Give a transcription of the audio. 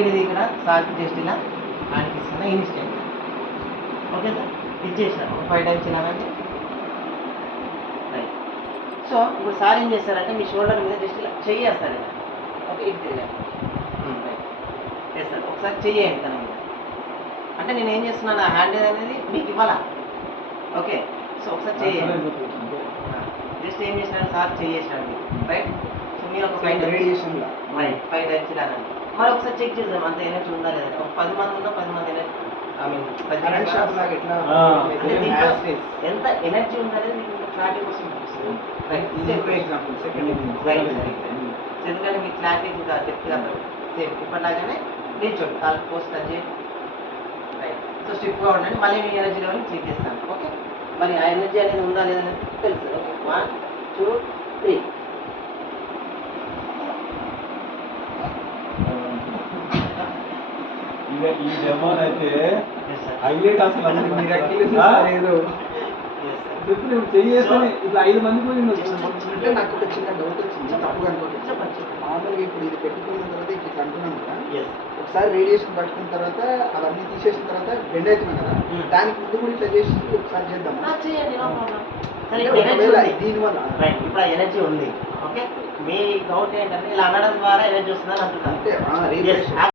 ఇది ఇక్కడ సార్కి జస్ట్ ఇలా హ్యాండ్కి ఇస్తున్నా ఇన్స్టెంట్. ఓకే సార్, ఇది చేసిన ఒక 5 టైమ్స్ ఇలానంటే రైట్. సో ఇప్పుడు సార్ ఏం చేస్తారంటే మీ షోల్డర్ మీద జస్ట్ ఇలా చెయ్యేస్తాడు ఇలా. ఓకే, ఇది తిరిగాను రైట్ చేస్తాడు. ఒకసారి చెయ్యండి తన మీద. అంటే నేను ఏం చేస్తున్నాను, ఆ హ్యాండ్ అనేది మీకు ఇవ్వాలా. ఓకే, సో ఒకసారి చెయ్యండి. జస్ట్ ఏం చేసినాడు సార్, చెయ్యేసినాడు మీకు రైట్. సో మీరు ఒక 5 టైమ్స్ ఇలానండి. మరి ఒకసారి చెక్ చేద్దాం అంత ఎనర్జీ ఉందా లేదా. ఒక 10 మంది ఉన్నా 10 మంది ఎనర్జీ ఎంత ఎనర్జీ ఉందనేది మీకు క్లారిటీ కోసం చూపిస్తుంది. ఎందుకంటే మీకు క్లారిటీ ఇంకా డెప్త్గా సేమ్ ఇప్పటిలాగానే నిల్చోండి, కాలు పోస్ట్ టచ్ చేయండి రైట్. సో స్టిఫ్గా ఉండండి. మళ్ళీ మీ ఎనర్జీ లెవెల్ చెక్ చేస్తాను. ఓకే, మరి ఆ ఎనర్జీ అనేది ఉందా లేదనేది తెలుసు. ఓకే, 1 2 3. ఈ డెమో అయితే హైలైట్ అసలు ఇప్పుడు నువ్వు చేయేస్తానే ఇట్లా 5 మంది పోయింది. అంటే నాకు ఒక చిన్న డౌట్ వచ్చింది, తప్పుగా అనుకోవచ్చు. మామూలుగా ఇప్పుడు ఇది పెట్టుకున్న తర్వాత ఇట్లా అంటున్నాం కదా, ఒకసారి రేడియేషన్ పట్టుకున్న తర్వాత అవన్నీ తీసేసిన తర్వాత బెండ్ అవుతున్నాం కదా, దానికి ముందు కూడా ఇట్లా చేసి ఒకసారి చేద్దాం. చేయండి, నో ప్రాబ్లం. దీనివల్ల ఇప్పుడు ఆ ఎనర్జీ ఉంది. ఓకే, మీ డౌట్ ఏంటంటే ఇలా అనడం ద్వారా ఎనర్జీ వస్తుందని అంటున్నాను. అంటే